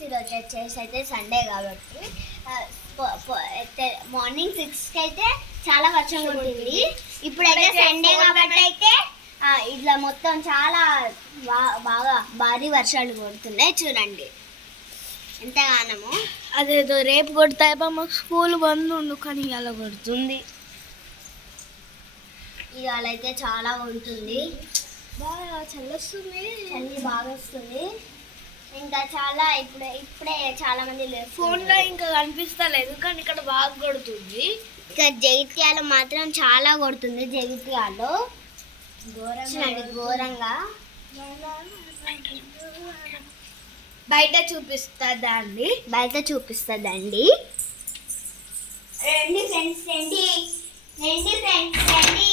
Friends, ఈరోజు వచ్చేసి అయితే సండే కాబట్టి మార్నింగ్ 6కి అయితే చాలా వర్షం ఉంటుంది. ఇప్పుడైతే సండే కాబట్టి అయితే ఇట్లా మొత్తం చాలా బాగా భారీ వర్షాలు కొడుతున్నాయి. చూడండి ఎంతగానము. అదేదో రేపు కొడతాయి మాకు స్కూల్ బంద్ ఉండు, కానీ ఇలా కొడుతుంది. ఇవాళ అయితే చాలా ఉంటుంది, బాగా చల్లొస్తుంది, చలి బాగా వస్తుంది. ఇంకా చాలా ఇప్పుడే చాలా మంది ఫోన్లో ఇంకా కనిపిస్తలేదు, కానీ ఇక్కడ బాగా కొడుతుంది. ఇంకా జగిత్యాలు మాత్రం చాలా కొడుతుంది. జగిత్యాలు ఘోరంగా. బయట చూపిస్తుందండి, రండి ఫ్రెండ్స్, రండి ఫ్రెండ్స్, రండి.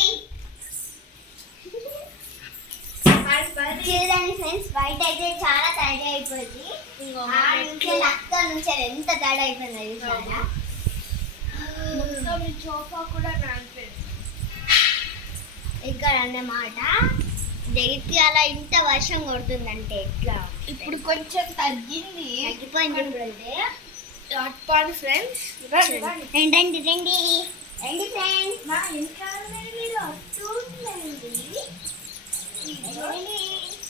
చూడండి ఫ్రెండ్స్, బయట అయితే చాలా తడి అయిపోయింది. అక్కడ నుంచి ఎంత తడి అయిపోయింది. సోఫా కూడా నానిపోయింది ఇక్కడ అన్నమాట. జగిత్యాల ఇంత వర్షం కొడుతుందంటే ఎట్లా. ఇప్పుడు కొంచెం తగ్గింది, తగ్గిపోయింది. ఇప్పుడైతే ఫ్రెండ్స్ రండి ఫ్రెండ్స్, మా ఇంకా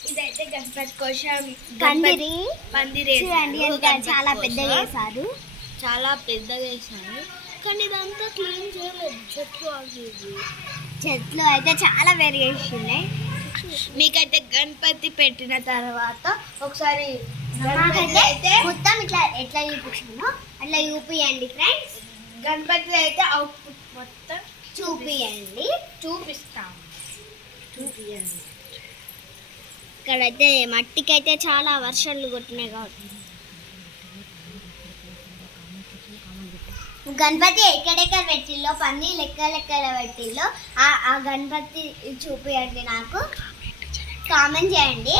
ఇదైతే గణపతి కోసం పందిరి చూడండి, చాలా పెద్దగా వేశారు. చాలా పెద్దగా వేసారు, కానీ ఇదంతా క్లీన్ చేయలేదు. చెట్లు అయితే చాలా పెరిగేస్తున్నాయి. మీకైతే గణపతి పెట్టిన తర్వాత ఒకసారి అయితే మొత్తం ఎట్లా చూపించాను అట్లా చూపియండి ఫ్రెండ్స్. గణపతి అయితే అవుట్పుట్ మొత్తం చూపియండి. చూపిస్తాము. ఇక్కడైతే మట్టికి అయితే చాలా వర్షాలు కొట్టినాయి కాబట్టి గణపతి ఎక్కడెక్కడ పెట్టిల్లో పన్నీ లెక్కలెక్కల పెట్టిల్లో ఆ గణపతి చూపియండి, నాకు కామెంట్ చేయండి.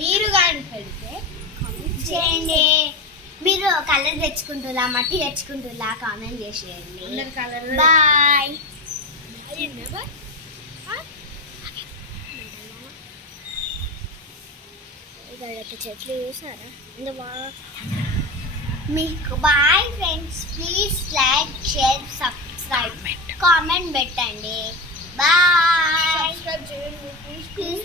మీరు కానీ పెడితే చేయండి. మీరు కలర్ తెచ్చుకుంటున్నా, మట్టి తెచ్చుకుంటున్నా, కామెంట్ చేసేయండి. బాయ్. చెట్లు చూసారా ఎంత బాగా. మీకు bye friends, please like, share, subscribe, comment పెట్టండి. బాయ్. సబ్స్క్రైబ్ చేయండి ప్లీజ్.